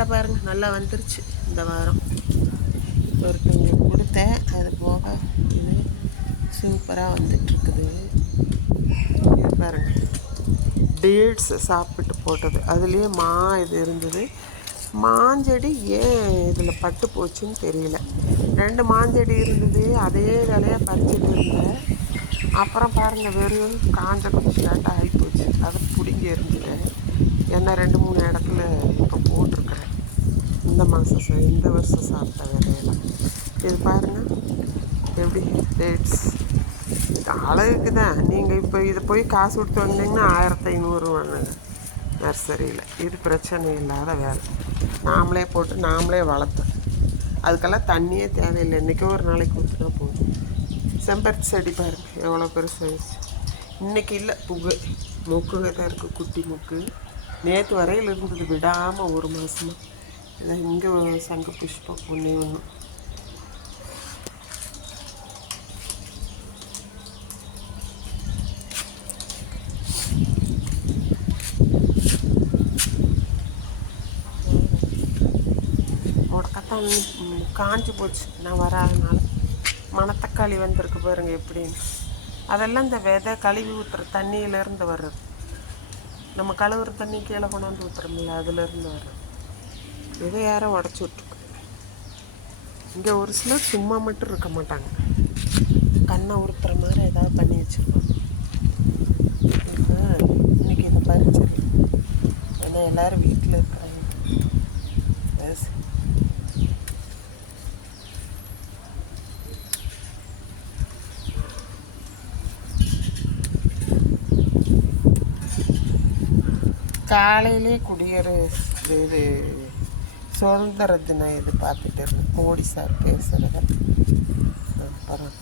அவரண்டை பாருங்கள் நல்லா வந்துருச்சு இந்த வாரம். ஒருத்தவங்களுக்கு கொடுத்தேன், அது போக இது சூப்பராக வந்துட்டுருக்குது. இது பாருங்கள், டேட்ஸ் சாப்பிட்டு போட்டது. அதுலேயே இது இருந்தது. மாஞ்செடி ஏன் இதில் பட்டு போச்சுன்னு தெரியல. 2 மாஞ்செடி இருந்தது, அதே வேலையாக பறிச்சுட்டு இருந்தேன். அப்புறம் பாருங்கள், வெறும் காஞ்ச குச்சியாட்டம் ஆகிப்போச்சு. அதை பிடிங்கி இருந்துட்டேன். ஏன்னா 2-3 இடத்துல இப்போ போட்டிருக்கிறேன். இந்த வருஷம் சாப்பிட்ட விதையெல்லாம். இது பாருங்கள் எப்படி டேட்ஸ். இது அழகுக்கு தான். நீங்கள் இப்போ இதை போய் காசு கொடுத்து வந்தீங்கன்னா 1500 வாங்குங்க நர்சரியில். இது பிரச்சனை இல்லாத வேலை. நாமளே போட்டு நாமளே வளர்த்தோம். அதுக்கெல்லாம் தண்ணியே தேவையில்லை. இன்றைக்கோ ஒரு நாளைக்கு ஊற்றினா போதும். செம்பருத்தி செடி பாருங்கள் எவ்வளோ பெருசாகிடுச்சு. இன்றைக்கி இல்லை, மொக்குக தான் இருக்குது, குட்டி மொக்கு. நேற்று வரையில் இருந்தது விடாமல் 1 மாதமாக. இதான் இங்கே சங்கு புஷ்பம் ஒன்று. முடக்கத்தான் காஞ்சி போச்சு நான் வராதனால. மணத்தக்காளி வந்திருக்கு பாருங்கள் எப்படின்னு. அதெல்லாம் இந்த விதை கழுவி ஊற்றுற தண்ணியிலேருந்து வர்றது. நம்ம கழுவுற தண்ணி கீழே கொண்டாந்து ஊற்றுறோம்ல, அதுலேருந்து வர்றது. இதை யாரும் உடச்சி விட்ருக்கு. இங்கே ஒரு சிலர் சும்மா மட்டும் இருக்க மாட்டாங்க, கண்ணை உறுத்துற மாதிரி ஏதாவது பண்ணி வச்சுருப்பாங்க. இன்றைக்கி இதை பறிச்சிரு, ஏன்னா எல்லோரும் வீட்டில் இருக்கிறாங்க. காலையிலே இது சுதந்திர தினம் இது பார்த்துட்டு இருந்தேன், மோடி சார் பேசுகிறத. அப்புறம்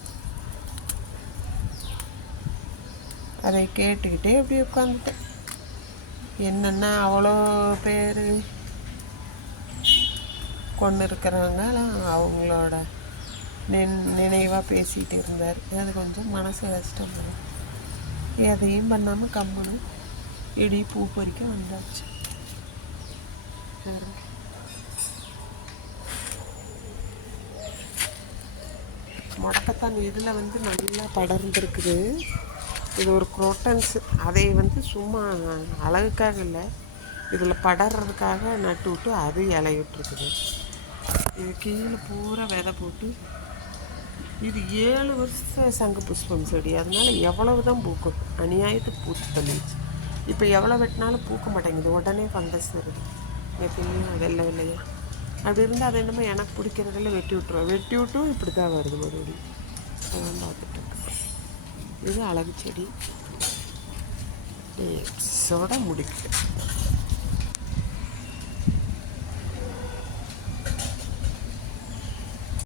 அதை கேட்டுக்கிட்டே எப்படி உட்காந்துட்டேன். என்னென்னா அவ்வளோ பேர் கொண்டு இருக்கிறாங்க, அவங்களோட நினைவாக பேசிகிட்டு இருந்தார். அது கொஞ்சம் மனசு கஷ்டம். எதையும் பண்ணாமல் கம்மனு இடி பூ பறிக்க வந்தாச்சு. முடக்கத்தான் இதில் நல்லா படர்ந்துருக்குது. இது ஒரு குரோட்டன்ஸ். அதை சும்மா அழகுக்காக இல்லை, இதில் படர்றதுக்காக நட்டு விட்டு அது இலையிட்ருக்குது. இது கீழே பூரா விதை போட்டு. இது 7 வருஷம் சங்கு புஷ்பம் செடி, அதனால எவ்வளவு தான் பூக்கும். அநியாயத்துக்கு பூத்து தள்ளிடுச்சு. இப்போ எவ்வளோ வெட்டினாலும் பூக்க மாட்டேங்குது, உடனே ஃபங்கஸ் வருது. எப்படியும் வெள்ளை வெள்ளையா அப்படி இருந்தால் அது என்னமோ எனக்கு பிடிக்கிறதில்ல, வெட்டி விட்ருவோம். வெட்டி விட்டும் இப்படி தான் வருது மறுபடியும். அதான் பார்த்துட்டு இருக்கேன். இது அழகு செடி. முடிக்கு